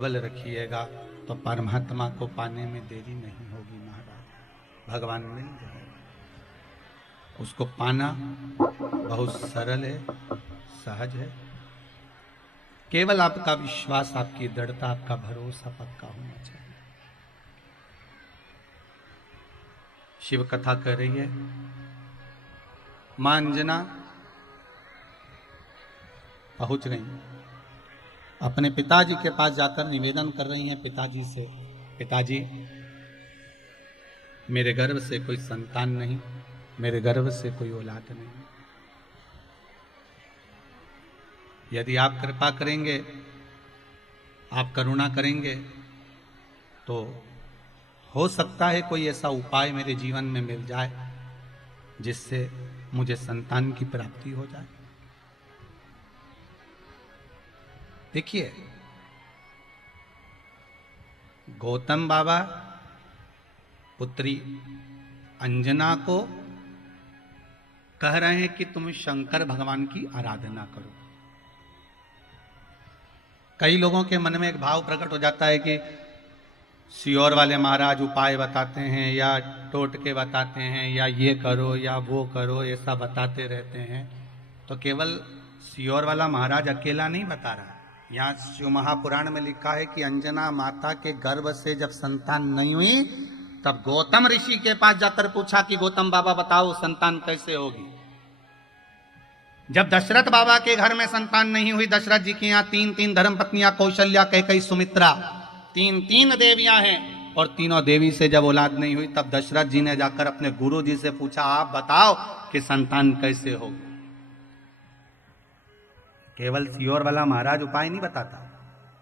बल रखिएगा तो परमात्मा को पाने में देरी नहीं होगी महाराज। भगवान मिल जाएगा। उसको पाना बहुत सरल है, सहज है। केवल आपका विश्वास, आपकी दृढ़ता, आपका भरोसा पक्का होना चाहिए। शिव कथा कर रही है मां अंजना, पहुंच गई, अपने पिताजी के पास जाकर निवेदन कर रही हैं पिताजी से, पिताजी मेरे गर्भ से कोई संतान नहीं, मेरे गर्भ से कोई औलाद नहीं। यदि आप कृपा करेंगे, आप करुणा करेंगे तो हो सकता है कोई ऐसा उपाय मेरे जीवन में मिल जाए जिससे मुझे संतान की प्राप्ति हो जाए। देखिए, गौतम बाबा पुत्री अंजना को कह रहे हैं कि तुम शंकर भगवान की आराधना करो। कई लोगों के मन में एक भाव प्रकट हो जाता है कि सियोर वाले महाराज उपाय बताते हैं या टोटके बताते हैं या ये करो या वो करो, ऐसा बताते रहते हैं। तो केवल सियोर वाला महाराज अकेला नहीं बता रहा। यहाँ शिव महापुराण में लिखा है कि अंजना माता के गर्भ से जब संतान नहीं हुई तब गौतम ऋषि के पास जाकर पूछा कि गौतम बाबा बताओ संतान कैसे होगी। जब दशरथ बाबा के घर में संतान नहीं हुई, दशरथ जी के यहाँ तीन तीन धर्म पत्नियां, कौशल्या, कैकेयी, सुमित्रा, तीन तीन देवियां हैं, और तीनों देवी से जब औलाद नहीं हुई तब दशरथ जी ने जाकर अपने गुरु जी से पूछा आप बताओ कि संतान कैसे होगी। केवल सियोर वाला महाराज उपाय नहीं बताता।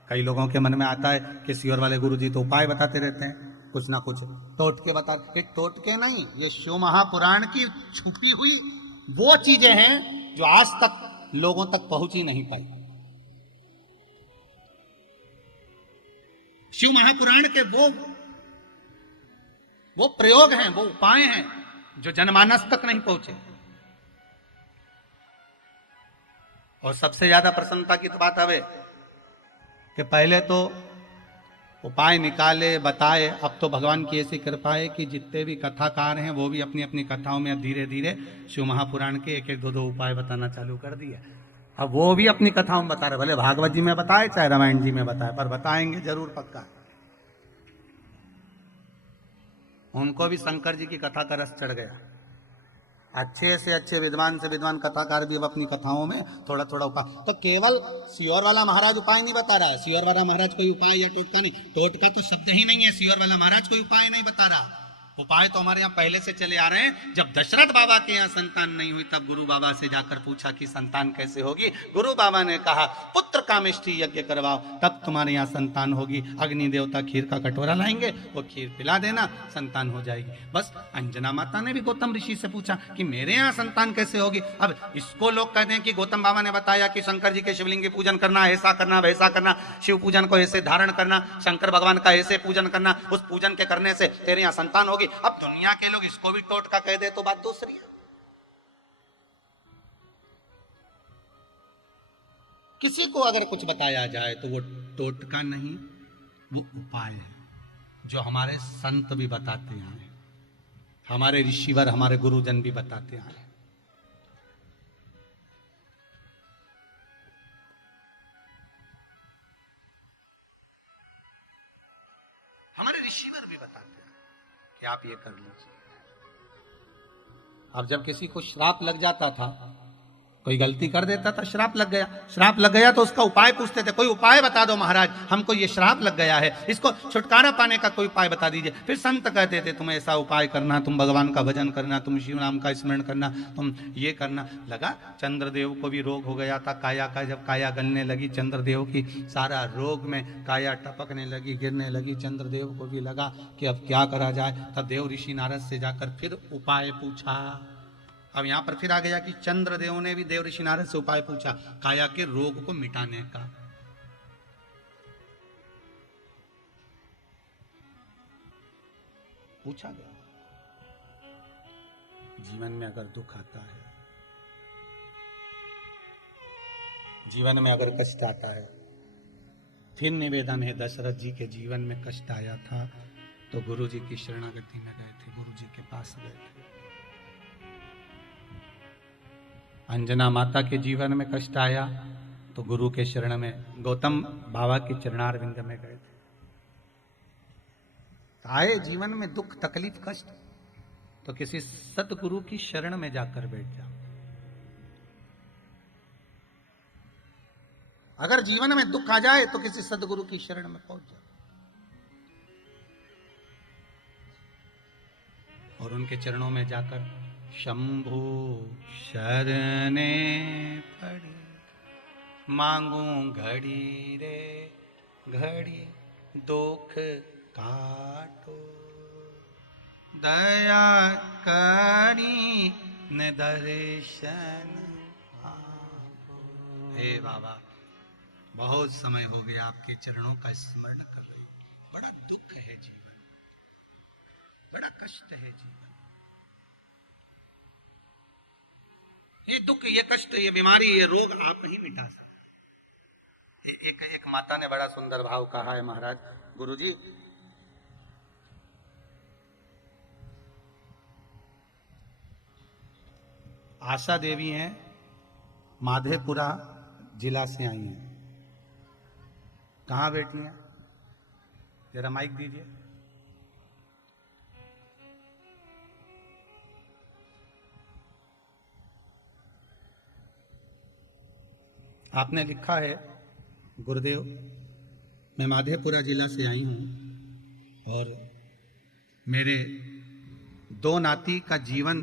कई लोगों के मन में आता है कि सियोर वाले गुरु जी तो उपाय बताते रहते हैं, कुछ ना कुछ टोटके बताते। टोटके नहीं, ये शिव महापुराण की छुपी हुई वो चीजें हैं जो आज तक लोगों तक पहुंच ही नहीं पाई। शिव महापुराण के वो प्रयोग हैं, वो उपाय हैं जो जनमानस तक नहीं पहुंचे। और सबसे ज्यादा प्रसन्नता की तो बात है कि पहले तो उपाय निकाले, बताए, अब तो भगवान की ऐसी कृपा है कि जितने भी कथाकार हैं वो भी अपनी अपनी कथाओं में धीरे धीरे शिव महापुराण के एक एक दो दो उपाय बताना चालू कर दिया। अब वो भी अपनी कथाओं में बता रहे, भले भागवत जी में बताए चाहे रामायण जी में बताए, पर बताएंगे जरूर पक्का। उनको भी शंकर जी की कथा का रस चढ़ गया। अच्छे से अच्छे विद्वान से विद्वान कथाकार भी अब अपनी कथाओं में थोड़ा थोड़ा उपाय। तो केवल सियोर वाला महाराज उपाय नहीं बता रहा है, सियोर वाला महाराज कोई उपाय या टोटका नहीं, टोटका तो शब्द ही नहीं है। सियोर वाला महाराज कोई उपाय नहीं बता रहा, उपाय तो हमारे यहाँ पहले से चले आ रहे हैं। जब दशरथ बाबा के यहाँ संतान नहीं हुई तब गुरु बाबा से जाकर पूछा कि संतान कैसे होगी। गुरु बाबा ने कहा पुत्र कामेष्टि यज्ञ करवाओ तब तुम्हारे यहाँ संतान होगी। अग्नि देवता खीर का कटोरा लाएंगे, वो खीर पिला देना, संतान हो जाएगी। बस अंजना माता ने भी गौतम ऋषि से पूछा कि मेरे यहाँ संतान कैसे होगी। अब इसको लोग कहते हैं कि गौतम बाबा ने बताया कि शंकर जी के शिवलिंग की पूजन करना, ऐसा करना वैसा करना, शिव पूजन को ऐसे धारण करना, शंकर भगवान का ऐसे पूजन करना, उस पूजन के करने से तेरे यहाँ संतान होगी। अब दुनिया के लोग इसको भी टोटका कह दे तो बात दूसरी है। किसी को अगर कुछ बताया जाए तो वो टोटका नहीं, वो उपाय है जो हमारे संत भी बताते आए, हमारे ऋषिवर, हमारे गुरुजन भी बताते आए। हमारे ऋषिवर भी बताते हैं कि आप ये कर लीजिए। अब जब किसी को श्राप लग जाता था, कोई गलती कर देता था, श्राप लग गया, श्राप लग गया तो उसका उपाय पूछते थे, कोई उपाय बता दो महाराज, हमको ये श्राप लग गया है, इसको छुटकारा पाने का कोई उपाय बता दीजिए। फिर संत कहते थे तुम ऐसा उपाय करना, तुम भगवान का भजन करना, तुम शिव नाम का स्मरण करना, तुम ये करना। लगा चंद्रदेव को भी रोग हो गया था काया का, जब काया गलने लगी चंद्रदेव की, सारा रोग में काया टपकने लगी, गिरने लगी, चंद्रदेव को भी लगा कि अब क्या करा जाए। तब देव ऋषि नारद से जाकर फिर उपाय पूछा। अब यहां पर फिर आ गया कि चंद्रदेव ने भी देव ऋषि नारद से उपाय पूछा काया के रोग को मिटाने का। पूछा गया, जीवन में अगर दुख आता है, जीवन में अगर कष्ट आता है फिर निवेदन है, दशरथ जी के जीवन में कष्ट आया था तो गुरु जी की शरणागति में गए थे, गुरु जी के पास गए थे। अंजना माता के जीवन में कष्ट आया तो गुरु के शरण में, गौतम बाबा के चरणारविंद में गए थे। आए जीवन में दुख तकलीफ कष्ट तो किसी सतगुरु की शरण में जाकर बैठ जाओ। अगर जीवन में दुख आ जाए तो किसी सदगुरु की शरण में पहुंच जाओ और उनके चरणों में जाकर शंभु शरणे पड़ी, मांगू घड़ी रे घड़ी दुख काटो, दया करी न दर्शन आपो। हे बाबा, बहुत समय हो गया आपके चरणों का स्मरण कर रही हूं। बड़ा दुख है जीवन, बड़ा कष्ट है जीवन। ये दुख, ये कष्ट, ये बीमारी, ये रोग आप नहीं मिटा सकते। एक माता ने बड़ा सुंदर भाव कहा है, महाराज गुरुजी, आशा देवी हैं, माधेपुरा जिला से आई हैं। कहां बैठी हैं? जरा माइक दीजिए। आपने लिखा है, गुरुदेव मैं माधेपुरा जिला से आई हूं और मेरे दो नाती का जीवन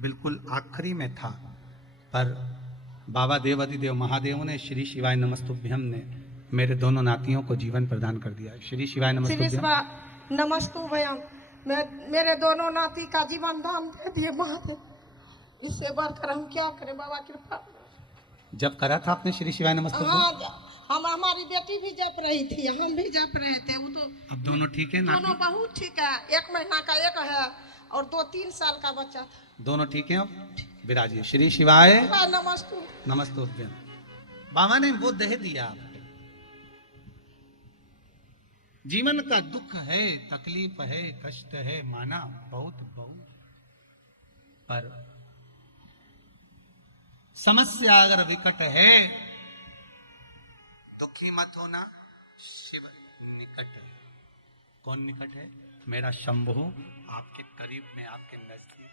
बिल्कुल आखिरी में था, पर बाबा देवाधिदेव महादेव ने, श्री शिवाय नमस्तुभ्यम ने मेरे दोनों नातियों को जीवन प्रदान कर दिया। श्री शिवाय नमस्तुभ्यम। नमस्तुभ्यम। मेरे दोनों नाती का जीवन दान दे दिए महादेव, इससे बढ़कर हम क्या करें बाबा कृपा। जब करा था आपने श्री शिवाय नमस्तुभ्यम? हाँ, हम हमारी बेटी भी जप रही थी, हम भी जप रहे थे। वो तो अब दोनों ठीक है? दोनों बहुत ठीक है। 1 महीना का एक है और 2-3 साल का बच्चा था। दोनों ठीक है? अब विराजिए। श्री शिवाय नमस्तुभ्यम। बाबा ने वो दे दिया आपको। जीवन का दुख है, तकलीफ है, कष्ट है, माना बहुत बहुत, पर समस्या अगर विकट है, दुखी मत होना, शिव निकट है। कौन निकट है? मेरा शंभु आपके करीब में, आपके नजदीक में।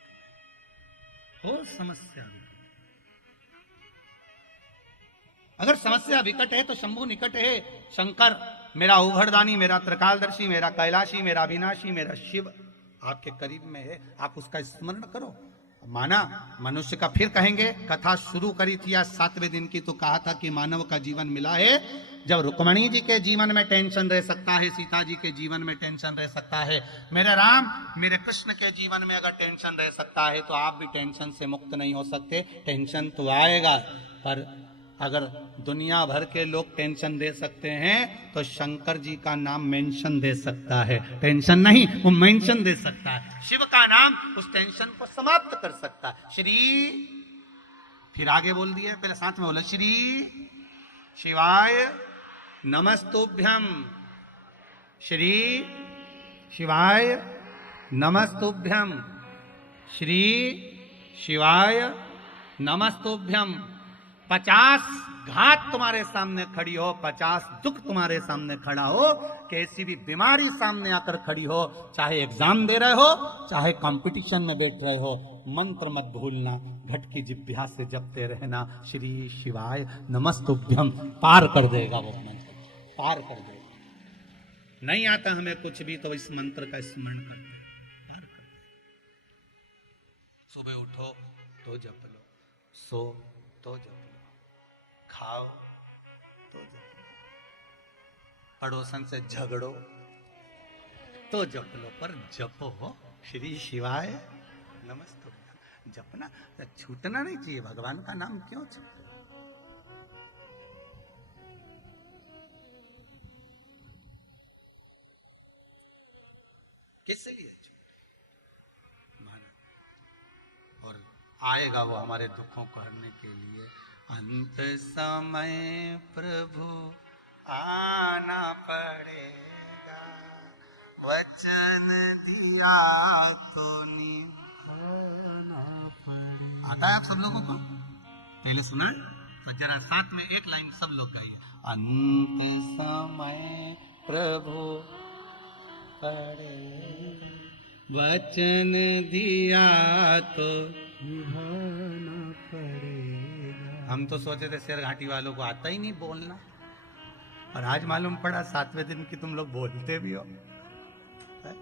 हो समस्या विकट, अगर समस्या विकट है तो शंभु निकट है। शंकर मेरा उघड़दानी, मेरा त्रिकालदर्शी, मेरा कैलाशी, मेरा विनाशी, मेरा शिव आपके करीब में है। आप उसका स्मरण करो। माना मनुष्य का, फिर कहेंगे, कथा शुरू करी थी आज 7वें दिन की, तो कहा था कि मानव का जीवन मिला है जब रुक्मणी जी के जीवन में टेंशन रह सकता है, सीता जी के जीवन में टेंशन रह सकता है, मेरे राम मेरे कृष्ण के जीवन में अगर टेंशन रह सकता है तो आप भी टेंशन से मुक्त नहीं हो सकते। टेंशन तो आएगा, पर अगर दुनिया भर के लोग टेंशन दे सकते हैं तो शंकर जी का नाम मेंशन दे सकता है। टेंशन नहीं, वो मेंशन दे सकता है। शिव का नाम उस टेंशन को समाप्त कर सकता है। श्री, फिर आगे बोल दिए, पहले साथ में बोला, श्री शिवाय नमस्तुभ्यम, श्री शिवाय नमस्तुभ्यम, श्री शिवाय नमस्तुभ्यम। 50 घात तुम्हारे सामने खड़ी हो, 50 दुख तुम्हारे सामने खड़ा हो, कैसी भी बीमारी सामने आकर खड़ी हो, चाहे एग्जाम दे रहे हो, चाहे कंपटीशन में बैठ रहे हो, मंत्र मत भूलना, घट की जिह्वा से जपते रहना, श्री शिवाय नमस्तुभ्यम। पार कर देगा वो मंत्र, पार कर देगा। नहीं आता हमें कुछ भी तो इस मंत्र का स्मरण करते, पार कर देगा। सुबह उठो तो जप लो, सो तो जप लो, खाओ तो जप लो, पड़ोसन से झगड़ो तो जप लो, पर जपो श्री शिवाय नमस्तुभ्यम। जपना, छूटना नहीं चाहिए। भगवान का नाम क्यों छूटे? किस लिए छूटे? और आएगा वो हमारे दुखों को हरने के लिए। अंत समय प्रभु आना पड़ेगा, वचन दिया तो निभाना पड़ेगा। आता है आप सब लोगों को? पहले सुना तो जरा साथ में एक लाइन सब लोग गाइए। अंत समय प्रभु पड़ेगा, वचन दिया तो निभाना पड़ेगा। हम तो सोचे थे शेर घाटी वालों को आता ही नहीं बोलना, और आज मालूम पड़ा 7वें दिन की तुम लोग बोलते भी हो। है?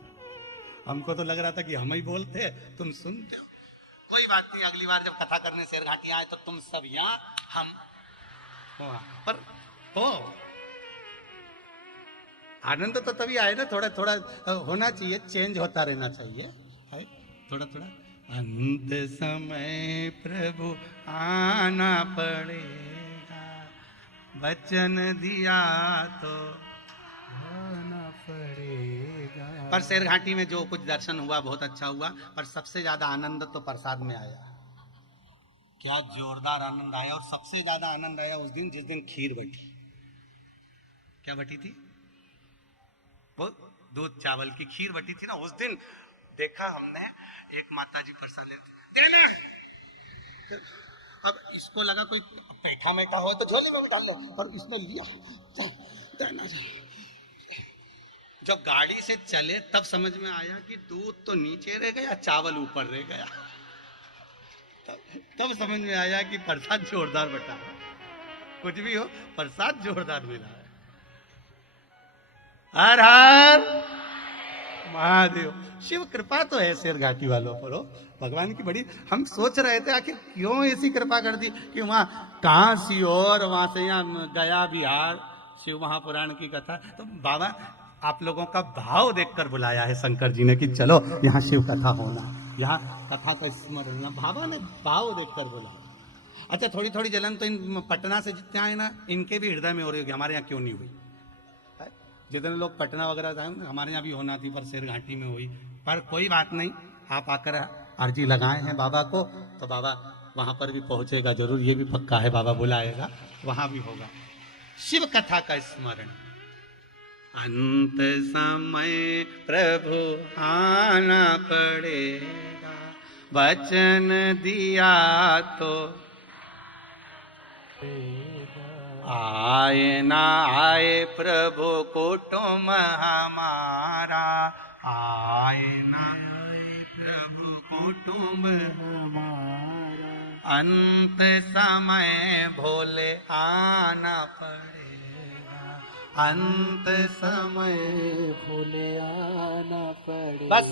हमको तो लग रहा था कि हम ही बोलते हैं, तुम सुनते हो। कोई बात नहीं, अगली बार जब कथा करने शेर घाटी आए तो तुम सब यहाँ, हम वहाँ। पर हो आनंद तो तभी आए ना, थोड़ा थोड़ा होना चाहिए, चेंज होता रहना चाहिए, है थोड़ा थोड़ा। अंत समय प्रभु आना पड़ेगा, वचन दिया तो आना पड़ेगा। पर शेर घाटी में जो कुछ दर्शन हुआ बहुत अच्छा हुआ, पर सबसे ज्यादा आनंद तो प्रसाद में आया। क्या जोरदार आनंद आया, और सबसे ज्यादा आनंद आया उस दिन जिस दिन खीर बटी। क्या बटी थी? वो दूध चावल की खीर बटी थी ना, उस दिन देखा हमने एक माता जी प्रसाद लेते देना। अब इसको लगा कोई पैठा मैठा हो तो झोले में भी डाल लो, और इसने लिया देना। जब गाड़ी से चले तब समझ में आया कि दूध तो नीचे रह गया, चावल ऊपर रह गया। तब समझ में आया कि प्रसाद जोरदार बटा। कुछ भी हो, प्रसाद जोरदार मिला है। हर हर महादेव। शिव कृपा तो है शेर घाटी वालों पर, हो भगवान की बड़ी। हम सोच रहे थे आखिर क्यों ऐसी कृपा कर दी कि वहां कहां सीहोर, वहां से यहाँ गया बिहार, शिव महापुराण की कथा। तो बाबा आप लोगों का भाव देखकर बुलाया है शंकर जी ने कि चलो यहाँ शिव कथा होना, यहाँ कथा का स्मरण। बाबा ने भाव देखकर बुलाया। अच्छा, थोड़ी थोड़ी जलन तो इन पटना से जितने आए ना, इनके भी हृदय में हो रही होगी, हमारे यहाँ क्यों नहीं हुई। जितने लोग पटना वगैरह जाए, हमारे यहाँ भी होना थी, पर शेर घाटी में हुई। पर कोई बात नहीं, आप आकर अर्जी लगाए हैं बाबा को, तो बाबा वहां पर भी पहुंचेगा जरूर, ये भी पक्का है, बाबा बुलाएगा, वहां भी होगा शिव कथा का स्मरण। अंत समय प्रभु आना पड़ेगा, वचन दिया तो आए ना आए प्रभु कुटुंब हमारा, आए ना आए प्रभु कुटुंब हमारा, अंत समय भोले आना पड़ेगा, अंत समय भोले आना पड़ेगा। बस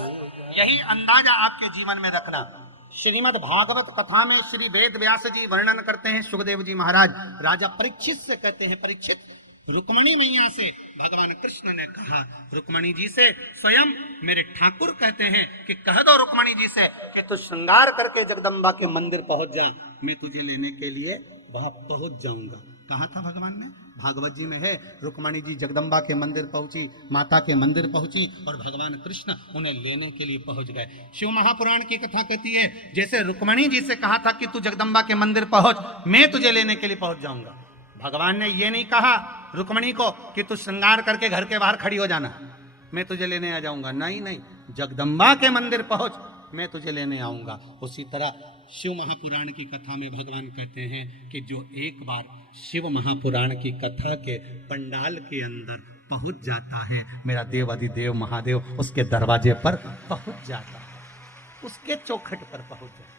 यही अंदाजा आपके जीवन में रखना। श्रीमद् भागवत कथा में श्री वेद व्यास जी वर्णन करते हैं, सुखदेव जी महाराज राजा परीक्षित से कहते हैं, परीक्षित रुक्मणी मैया से भगवान कृष्ण ने कहा, रुक्मणी जी से स्वयं मेरे ठाकुर कहते हैं कि कह दो रुक्मणी जी से कि तू श्रृंगार करके जगदम्बा के मंदिर पहुंच जा, मैं तुझे लेने के लिए वहां पहुंच जाऊंगा। कहा था भगवान ने? भागवत जी में है, रुक्मणी जी जगदम्बा के मंदिर पहुंची, माता के मंदिर पहुंची, और भगवान कृष्ण उन्हें लेने के लिए पहुंच गए। शिव महापुराण की कथा कहती है, जैसे रुक्मणी जी से कहा था कि तू जगदम्बा के मंदिर पहुंच, मैं तुझे लेने के लिए पहुंच जाऊंगा। भगवान ने ये नहीं कहा रुक्मणी को कि तू श्रृंगार करके घर के बाहर खड़ी हो जाना, मैं तुझे लेने आ जाऊंगा। नहीं नहीं, जगदम्बा के मंदिर पहुंच, मैं तुझे लेने आऊंगा। उसी तरह शिव महापुराण की कथा में भगवान कहते हैं कि जो एक बार शिव महापुराण की कथा के पंडाल के अंदर पहुंच जाता है, मेरा देव अधिदेव महादेव उसके दरवाजे पर पहुंच जाता है, उसके चौखट पर पहुंच जाता है।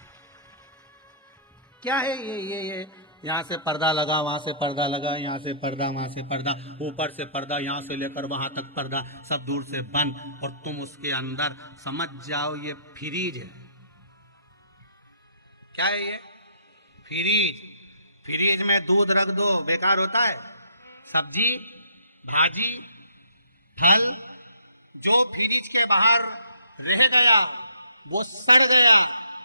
क्या है ये यहाँ से पर्दा लगा, वहां से पर्दा लगा, यहाँ से पर्दा, वहां से पर्दा, ऊपर से पर्दा, यहाँ से लेकर वहां तक पर्दा, सब दूर से बंद, और तुम उसके अंदर समझ जाओ ये फ्रीज है। क्या है ये? फ्रीज। फ्रीज में दूध रख दो, बेकार होता है? सब्जी, भाजी, फल, जो फ्रीज के बाहर रह गया वो सड़ गया,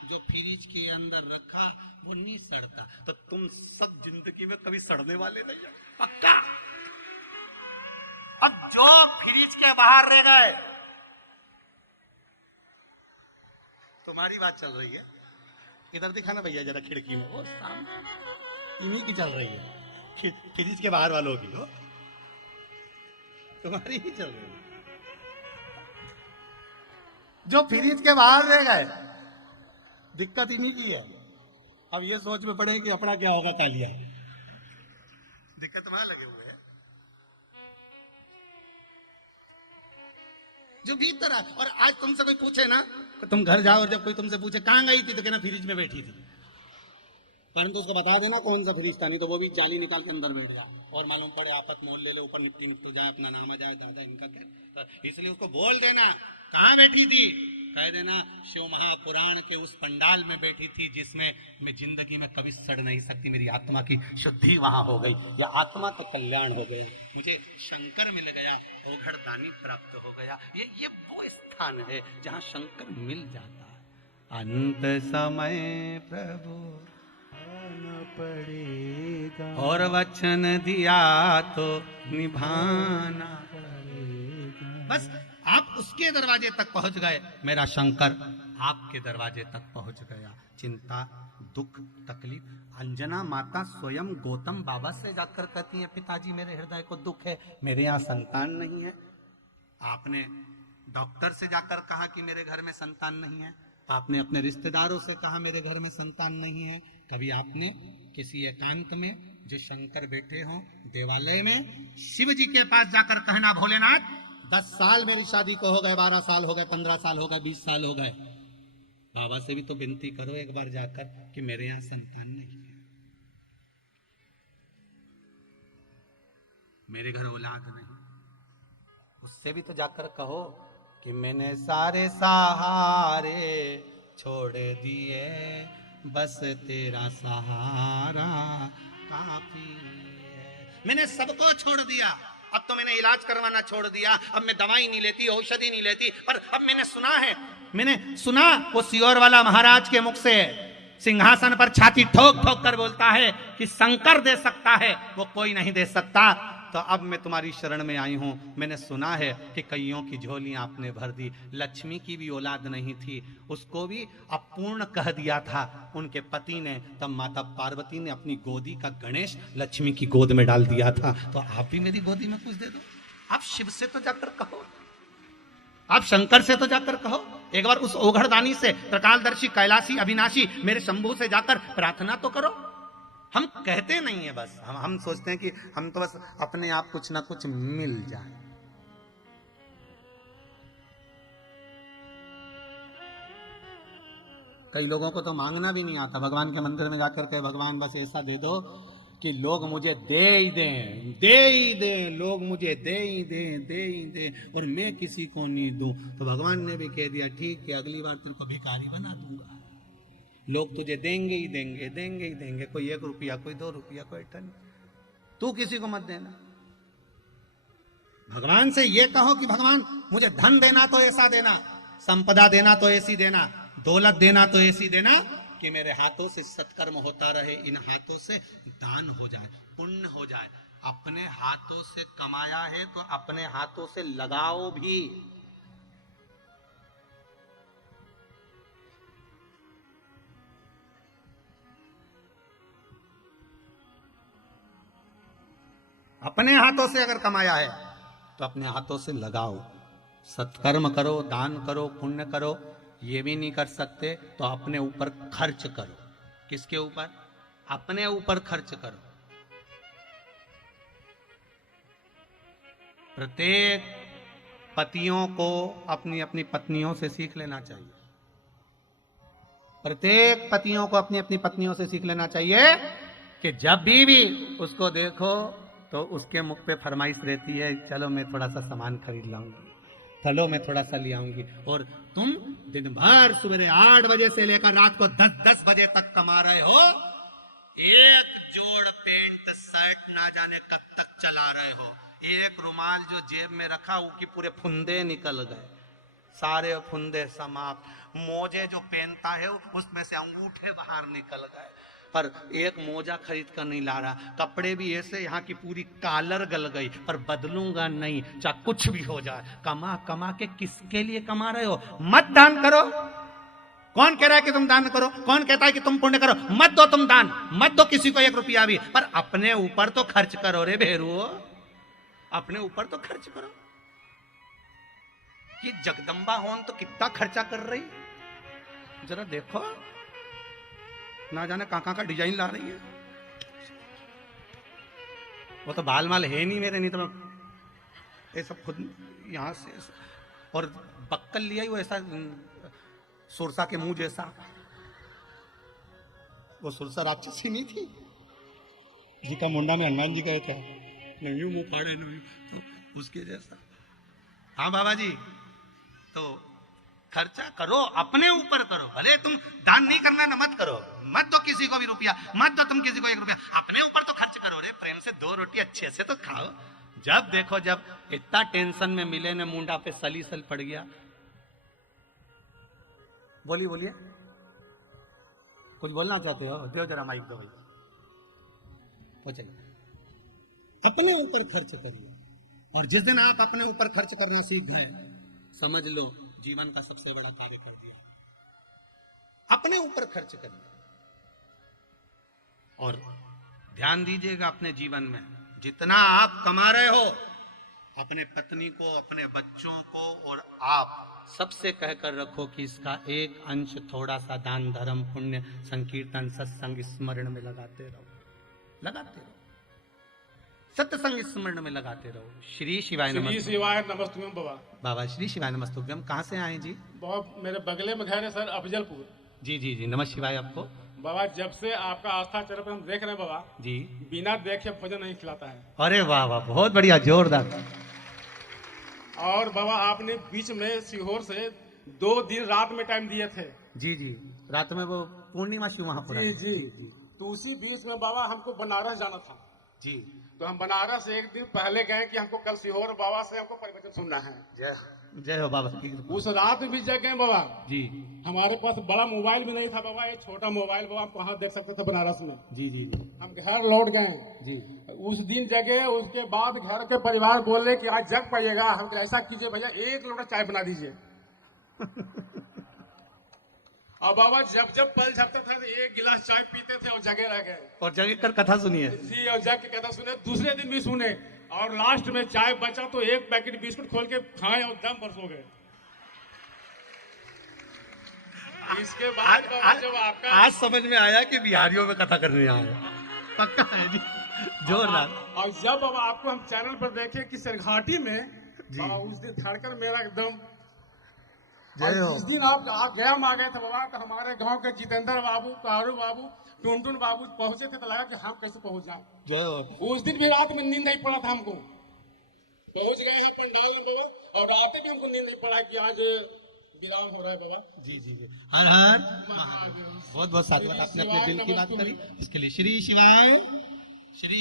जो फ्रीज के अंदर रखा वो नहीं सड़ता। तो तुम सब जिंदगी में कभी सड़ने वाले नहीं हो, पक्का। अब जो फ्रीज के बाहर रह गए, तुम्हारी बात चल रही है, इधर दिखाना भैया जरा खिड़की में, वो सामने इन्हीं की चल रही है, फ्रीज के बाहर वालों की। हो तुम्हारी ही चल रही। जो फ्रिज के बाहर रह गए, दिक्कत इन्हीं की है। अब ये सोच में पड़े कि अपना क्या होगा कालिया, दिक्कत वहां लगे हुए हैं जो भीतर है। और आज तुमसे कोई पूछे ना, तुम घर जाओ और जब कोई तुमसे पूछे कहां गई थी, तो कहना फ्रिज में बैठी थी। परंतु उसको बता देना कौन सा फ्रिज था, नहीं तो वो भी जाली निकाल के अंदर बैठ जाए और मालूम पड़े आपत मोल ले लो, ऊपर निपटी निपट जाए, अपना नाम आ जाए, दादा इनका क्या। इसलिए उसको बोल देना कहाँ बैठी थी, कह देना शिव महापुराण के उस पंडाल में बैठी थी जिसमें मैं जिंदगी में कभी सड़ नहीं सकती, मेरी आत्मा की शुद्धि वहां हो गई, या आत्मा का कल्याण हो गई, मुझे शंकर मिल गया, ओघड़दानी प्राप्त हो गया। ये वो स्थान है जहाँ शंकर मिल जाता है। अंत समय प्रभु पड़ेगा और वचन दिया तो निभाना पड़ेगा। बस आप उसके दरवाजे तक पहुंच गए, मेरा शंकर आपके दरवाजे तक पहुंच गया। चिंता, दुख, तकलीफ। अंजना माता स्वयं गौतम बाबा से जाकर कहती है, पिताजी मेरे हृदय को दुख है, मेरे यहाँ संतान नहीं है। आपने डॉक्टर से जाकर कहा कि मेरे घर में संतान नहीं है, आपने अपने रिश्तेदारों से कहा मेरे घर में संतान नहीं है। कभी आपने किसी एकांत में जो शंकर बैठे हों देवालय में, शिव जी के पास जाकर कहना, भोलेनाथ 10 साल मेरी शादी को हो गए, 12 साल हो गए, 15 साल हो गए, 20 साल हो गए, बाबा से भी तो विनती करो एक बार जाकर कि मेरे यहाँ संतान नहीं है, मेरे घर औलाद नहीं। उससे भी तो जाकर कहो कि मैंने सारे सहारे छोड़ दिए, बस तेरा सहारा काफी है। मैंने सबको छोड़ दिया, अब तो मैंने इलाज करवाना छोड़ दिया, अब मैं दवाई नहीं लेती, औषधि नहीं लेती, पर अब मैंने सुना वो सियोर वाला महाराज के मुख से सिंहासन पर छाती ठोक ठोक कर बोलता है कि शंकर दे सकता है, वो कोई नहीं दे सकता। तो अब मैं तुम्हारी शरण में आई हूं। मैंने सुना है कि कईयों की झोलियां आपने भर दी, लक्ष्मी की भी औलाद नहीं थी, उसको भी अपूर्ण कह दिया था उनके पति ने। तब माता पार्वती ने अपनी गोदी का गणेश लक्ष्मी की गोद में डाल दिया था, तो आप भी मेरी गोदी में कुछ दे दो। आप शिव से तो जाकर कहो, आप शंकर से तो जाकर कहो, एक बार उस ओघड़दानी से, त्रिकालदर्शी, कैलाशी, अविनाशी मेरे शंभू से जाकर प्रार्थना तो करो। हम कहते नहीं है, बस हम सोचते हैं कि हम तो बस अपने आप कुछ ना कुछ मिल जाए। कई लोगों को तो मांगना भी नहीं आता, भगवान के मंदिर में जाकर के भगवान बस ऐसा दे दो कि लोग मुझे दे ही दें, लोग मुझे दे ही दें और मैं किसी को नहीं दूं। तो भगवान ने भी कह दिया, ठीक है, अगली बार तेरे को भिखारी बना दूंगा, लोग तुझे देंगे ही देंगे, कोई 1 रुपया, कोई 2 रुपया, कोई टन, तू किसी को मत देना। भगवान से ये कहो कि भगवान मुझे धन देना तो ऐसा देना, संपदा देना तो ऐसी देना, दौलत देना तो ऐसी देना कि मेरे हाथों से सत्कर्म होता रहे, इन हाथों से दान हो जाए, पुण्य हो जाए। अपने हाथों से कमाया है तो अपने हाथों से लगाओ भी। अपने हाथों से अगर कमाया है तो अपने हाथों से लगाओ, सत्कर्म करो, दान करो, पुण्य करो। ये भी नहीं कर सकते तो अपने ऊपर खर्च करो। किसके ऊपर? अपने ऊपर खर्च करो। प्रत्येक पतियों को अपनी अपनी पत्नियों से सीख लेना चाहिए। प्रत्येक पतियों को अपनी अपनी पत्नियों से सीख लेना चाहिए कि जब भी उसको देखो तो उसके मुख पे फरमाइश रहती है, चलो मैं थोड़ा सा सामान खरीद लाऊंगी, चलो मैं थोड़ा सा ले आऊंगी। और तुम दिन भर सुबह 8 बजे से लेकर रात को 10 बजे तक कमा रहे हो, एक जोड़ पेंट शर्ट ना जाने कब तक चला रहे हो, एक रुमाल जो जेब में रखा वो की पूरे फुंदे निकल गए, सारे फुंदे समाप्त। मोजे जो पहनता है उसमें से अंगूठे बाहर निकल गए, पर एक मोजा खरीद कर नहीं ला रहा। कपड़े भी ऐसे, यहाँ की पूरी कॉलर गल गई, पर बदलूंगा नहीं, चाहे कुछ भी हो जाए। कमा कमा के किसके लिए कमा रहे हो? मत दान करो। कौन कह रहा है कि तुम दान करो? कौन कहता है कि तुम पुण्य करो? मत दो तुम दान, मत दो किसी को 1 रुपया भी, पर अपने ऊपर तो खर्च करो रे भेरू, अपने ऊपर तो खर्च करो। ये जगदम्बा होन तो कितना खर्चा कर रही, जरा देखो, ना जाने कहां का डिजाइन ला रही है। वो तो बाल माल है नहीं मेरे, नहीं तो मैं ये सब खुद यहां से, और बक्कल लिया ही वो ऐसा सुरसा के मुंह जैसा, वो सुरसा राक्षसी नहीं थी जी का मुंडा में हनुमान जी का था, नहीं यूं मुंह फाड़े नहीं तो उसके जैसा। हाँ बाबा जी, तो खर्चा करो, अपने ऊपर करो, भले तुम दान नहीं करना ना मत करो, मत दो किसी को भी रुपया, मत दो तुम किसी को 1 रुपया, अपने ऊपर तो खर्च करो रे, प्रेम से 2 रोटी अच्छे से तो खाओ। जब देखो जब इतना टेंशन में मिले ने मुंडा पे सलीसल पड़ गया। बोलिए बोलिए, कुछ बोलना चाहते हो? दो जरा माइक दो भाई। हो चलिए, अपने ऊपर खर्च करिए, और जिस दिन आप अपने ऊपर खर्च करना सीख गए, समझ लो जीवन का सबसे बड़ा कार्य कर दिया। अपने ऊपर खर्च करिए, और ध्यान दीजिएगा अपने जीवन में जितना आप कमा रहे हो, अपने पत्नी को, अपने बच्चों को और आप सबसे कहकर रखो कि इसका एक अंश थोड़ा सा दान धर्म पुण्य संकीर्तन सत्संग स्मरण में लगाते रहो, लगाते रहो, सत्संग स्मरण में लगाते रहो। श्री शिवाय श्री शिवाय नमस्तुभ्यम बाबा। बाबा श्री शिवाय नमस्तुभ्यम। कहाँ से आए जी? बाबा मेरे बगले में घर है सर, अफजलपुर। जी जी जी, नमः शिवाय आपको। बाबा जब से आपका आस्था चैनल पर हम देख रहे हैं बाबा जी, बिना देखे भोजन नहीं खिलाता है। अरे वाह वाह, बहुत बढ़िया, जोरदार। और बाबा आपने बीच में सीहोर से 2 दिन रात में टाइम दिए थे। जी जी, रात में वो पूर्णिमा शिव महापुराण। जी जी, तो उसी बीच में बाबा हमको बनारस जाना था जी, तो हम बनारस एक दिन पहले गए कि हमको कल सीहोर बाबा से हमको प्रवचन सुनना है। जय जय हो बाबा की कृपा। उस रात भी जग गए बाबा। जी हमारे पास बड़ा मोबाइल भी नहीं था बाबा, एक छोटा मोबाइल बाबा हम कहाँ देख सकते थे बनारस में। जी जी जी हम घर लौट गए जी, उस दिन जगह। उसके बाद घर के परिवार बोले कि आज जग पाइएगा। हम कहे, ऐसा कीजिए भैया 1 लोटा चाय बना दीजिए। और बाबा जब जब पल झपते थे तो 1 गिलास चाय पीते थे और जगह रह गए। और जगह कर कथा सुनिए जी, और जग के कथा सुने, दूसरे दिन भी सुने, और लास्ट में चाय बचा तो 1 पैकेट बिस्कुट खोल के खाए और दम पर सो गए। इसके बाद बाबा जब आपका आज समझ में आया कि बिहारियों में कथा करने आए हैं। पक्का है जी, जोरदार। और जब बाबा आपको हम चैनल पर देखे कि सरघाटी में, बाबा उस दिन धड़कन मेरा एकदम। जय हो। जिस दिन आप गया आ गए थे बाबा, तो हमारे गांव के जितेंद्र बाबू, कारू बाबू, टुनटुन बाबू पहुंचे थे, तो लगा कि हम कैसे पहुंच जाए। जय हो। उस दिन भी रात में नींद नहीं पड़ा था हमको। पहुंच गए हैं पंडाल में बाबा, और रात भी हमको नींद नहीं पड़ा कि आज विराम हो रहा है बाबा। जी जी जी, हर हर बहुत बहुत साधुवाद, आपने अपने दिल की बात करी, इसके लिए श्री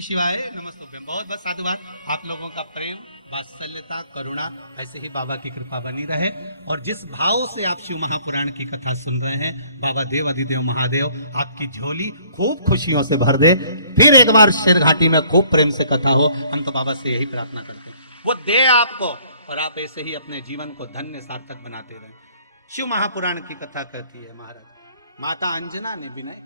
शिवाय नमस्तुभ्यम। बहुत बहुत साधुवाद। आप लोगों का प्रेम, वात्सल्यता, करुणा ऐसे ही बाबा की कृपा बनी रहे। और जिस भाव से आप शिव महापुराण की कथा सुन रहे हैं, बाबा देव अधिदेव महादेव आपकी झोली खूब खुशियों से भर दे। फिर एक बार शेरघाटी में खूब प्रेम से कथा हो। हम तो बाबा से यही प्रार्थना करते हैं, वो दे आपको, और आप ऐसे ही अपने जीवन को धन्य सार्थक बनाते रहें। शिव महापुराण की कथा कहती है महाराज, माता अंजना ने विनय